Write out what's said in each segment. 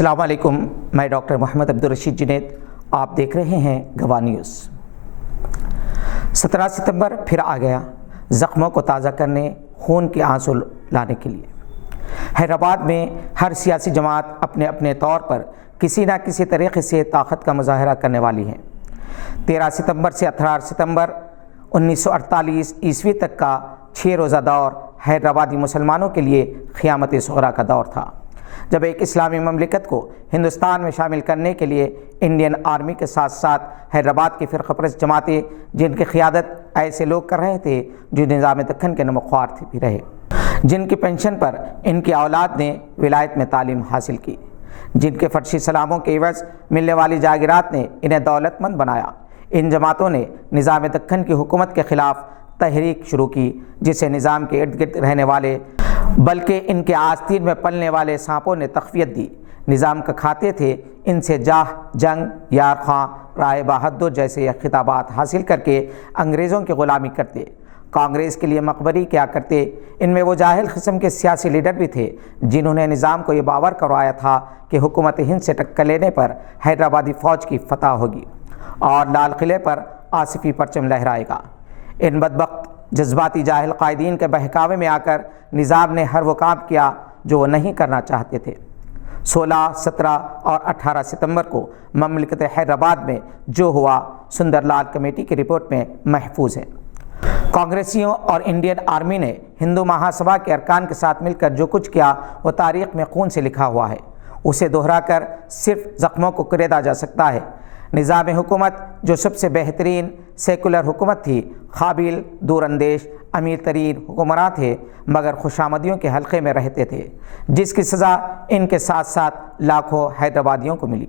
السلام علیکم، میں ڈاکٹر محمد عبدالرشید جنید، آپ دیکھ رہے ہیں گواہ نیوز۔ 17 ستمبر پھر آ گیا زخموں کو تازہ کرنے، خون کے آنسو لانے کے لیے۔ حیدرآباد میں ہر سیاسی جماعت اپنے اپنے طور پر کسی نہ کسی طریقے سے طاقت کا مظاہرہ کرنے والی ہے۔ 13 ستمبر سے 18 ستمبر 1948 عیسوی تک کا 6 روزہ دور حیدرآبادی مسلمانوں کے لیے قیامت صغریٰ کا دور تھا، جب ایک اسلامی مملکت کو ہندوستان میں شامل کرنے کے لیے انڈین آرمی کے ساتھ ساتھ حیدرآباد کی فرقہ پرست جماعتیں، جن کی قیادت ایسے لوگ کر رہے تھے جو نظام دکن کے نموخوار بھی رہے، جن کی پینشن پر ان کی اولاد نے ولایت میں تعلیم حاصل کی، جن کے فرشی سلاموں کے عوض ملنے والی جاگیرات نے انہیں دولت مند بنایا، ان جماعتوں نے نظام دکن کی حکومت کے خلاف تحریک شروع کی، جسے نظام کے ارد گرد رہنے والے بلکہ ان کے آستین میں پلنے والے سانپوں نے تقویت دی۔ نظام کا کھاتے تھے، ان سے جاہ، جنگ، یار خواں، رائے بہادر جیسے خطابات حاصل کر کے انگریزوں کی غلامی کرتے، کانگریس کے لیے مقبری کیا کرتے۔ ان میں وہ جاہل قسم کے سیاسی لیڈر بھی تھے جنہوں نے نظام کو یہ باور کروایا تھا کہ حکومت ہند سے ٹکر لینے پر حیدرآبادی فوج کی فتح ہوگی اور لال قلعے پر آصفی پرچم لہرائے گا۔ ان بدبخت جذباتی جاہل قائدین کے بہکاوے میں آ کر نظام نے ہر وہ کام کیا جو وہ نہیں کرنا چاہتے تھے۔ 16، 17 اور 18 ستمبر کو مملکت حیدرآباد میں جو ہوا سندر لال کمیٹی کی رپورٹ میں محفوظ ہے۔ کانگریسیوں اور انڈین آرمی نے ہندو مہا سبھا کے ارکان کے ساتھ مل کر جو کچھ کیا وہ تاریخ میں خون سے لکھا ہوا ہے، اسے دہرا کر صرف زخموں کو کریدا جا سکتا ہے۔ نظام حکومت جو سب سے بہترین سیکولر حکومت تھی، قابل، دور اندیش، امیر ترین حکمراں تھے، مگر خوشامدیوں کے حلقے میں رہتے تھے، جس کی سزا ان کے ساتھ ساتھ لاکھوں حیدرآبادیوں کو ملی۔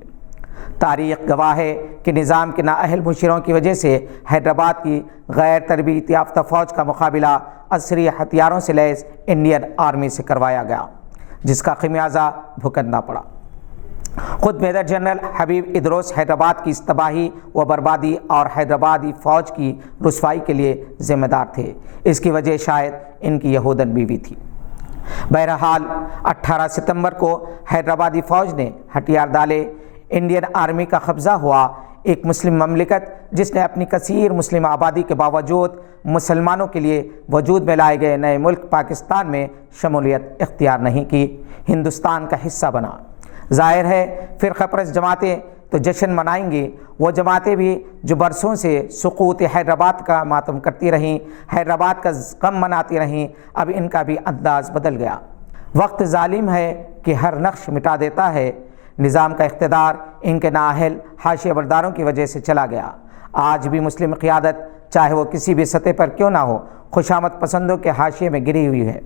تاریخ گواہ ہے کہ نظام کے نااہل مشیروں کی وجہ سے حیدرآباد کی غیر تربیت یافتہ فوج کا مقابلہ عصری ہتھیاروں سے لیس انڈین آرمی سے کروایا گیا، جس کا خمیازہ بھگتنا پڑا۔ خود میجر جنرل حبیب ادروس حیدرآباد کی اس تباہی و بربادی اور حیدرآبادی فوج کی رسوائی کے لیے ذمہ دار تھے۔ اس کی وجہ شاید ان کی یہودن بیوی تھی۔ بہرحال 18 ستمبر کو حیدرآبادی فوج نے ہتھیار ڈالے، انڈین آرمی کا قبضہ ہوا۔ ایک مسلم مملکت جس نے اپنی کثیر مسلم آبادی کے باوجود مسلمانوں کے لیے وجود میں لائے گئے نئے ملک پاکستان میں شمولیت اختیار نہیں کی، ہندوستان کا حصہ بنا۔ ظاہر ہے فرقہ پرست جماعتیں تو جشن منائیں گی، وہ جماعتیں بھی جو برسوں سے سقوط حیدرآباد کا ماتم کرتی رہیں، حیدرآباد کا غم مناتی رہیں، اب ان کا بھی انداز بدل گیا۔ وقت ظالم ہے کہ ہر نقش مٹا دیتا ہے۔ نظام کا اقتدار ان کے نااہل حاشیہ برداروں کی وجہ سے چلا گیا۔ آج بھی مسلم قیادت، چاہے وہ کسی بھی سطح پر کیوں نہ ہو، خوشامد پسندوں کے حاشیے میں گری ہوئی ہے۔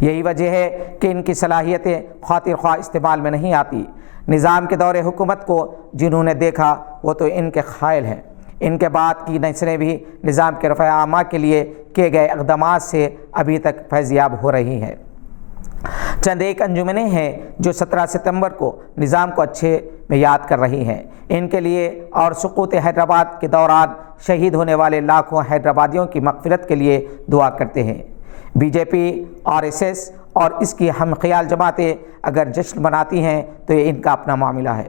یہی وجہ ہے کہ ان کی صلاحیتیں خاطر خواہ استعمال میں نہیں آتی۔ نظام کے دور حکومت کو جنہوں نے دیکھا وہ تو ان کے قائل ہیں، ان کے بعد کی نسلیں بھی نظام کے رفع عامہ کے لیے کیے گئے اقدامات سے ابھی تک فیضیاب ہو رہی ہیں۔ چند ایک انجمنیں ہیں جو 17 ستمبر کو نظام کو اچھے میں یاد کر رہی ہیں، ان کے لیے اور سقوط حیدرآباد کے دوران شہید ہونے والے لاکھوں حیدرآبادیوں کی مغفرت کے لیے دعا کرتے ہیں۔ بی جے پی، RSS اور اس کی ہم خیال جماعتیں اگر جشن مناتی ہیں تو یہ ان کا اپنا معاملہ ہے۔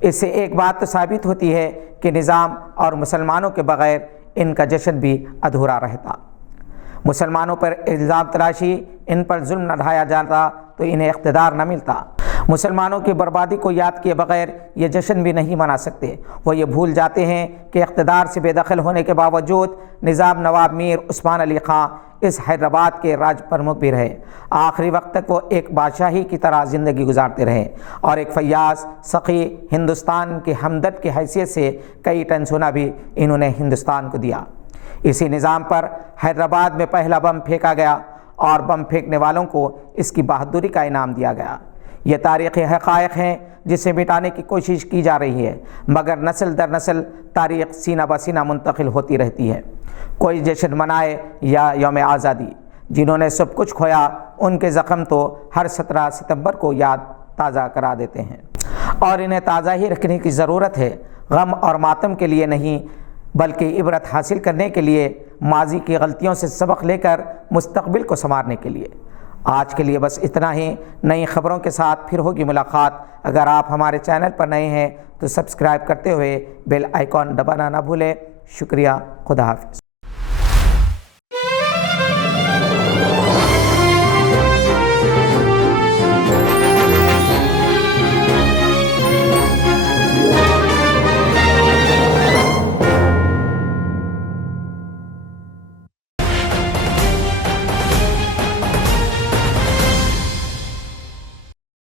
اس سے ایک بات تو ثابت ہوتی ہے کہ نظام اور مسلمانوں کے بغیر ان کا جشن بھی ادھورا رہتا۔ مسلمانوں پر الزام تراشی، ان پر ظلم نہ ڈھایا جاتا تو انہیں اقتدار نہ ملتا۔ مسلمانوں کی بربادی کو یاد کیے بغیر یہ جشن بھی نہیں منا سکتے۔ وہ یہ بھول جاتے ہیں کہ اقتدار سے بے دخل ہونے کے باوجود نظام نواب میر عثمان علی خاں اس حیدرآباد کے راج پرمکھ بھی رہے۔ آخری وقت تک وہ ایک بادشاہی کی طرح زندگی گزارتے رہے اور ایک فیاض، سخی، ہندوستان کے ہمدرد کی حیثیت سے کئی ٹن سونا بھی انہوں نے ہندوستان کو دیا۔ اسی نظام پر حیدرآباد میں پہلا بم پھینکا گیا اور بم پھینکنے والوں کو اس کی بہادری کا انعام دیا گیا۔ یہ تاریخی حقائق ہیں جسے مٹانے کی کوشش کی جا رہی ہے، مگر نسل در نسل تاریخ سینہ بہ سینہ منتقل ہوتی رہتی ہے۔ کوئی جشن منائے یا یوم آزادی، جنہوں نے سب کچھ کھویا ان کے زخم تو ہر 17 ستمبر کو یاد تازہ کرا دیتے ہیں، اور انہیں تازہ ہی رکھنے کی ضرورت ہے، غم اور ماتم کے لیے نہیں بلکہ عبرت حاصل کرنے کے لیے، ماضی کی غلطیوں سے سبق لے کر مستقبل کو سنوارنے کے لیے۔ آج کے لیے بس اتنا ہی، نئی خبروں کے ساتھ پھر ہوگی ملاقات۔ اگر آپ ہمارے چینل پر نئے ہیں تو سبسکرائب کرتے ہوئے بیل آئیکن دبانا نہ بھولیں۔ شکریہ، خدا حافظ۔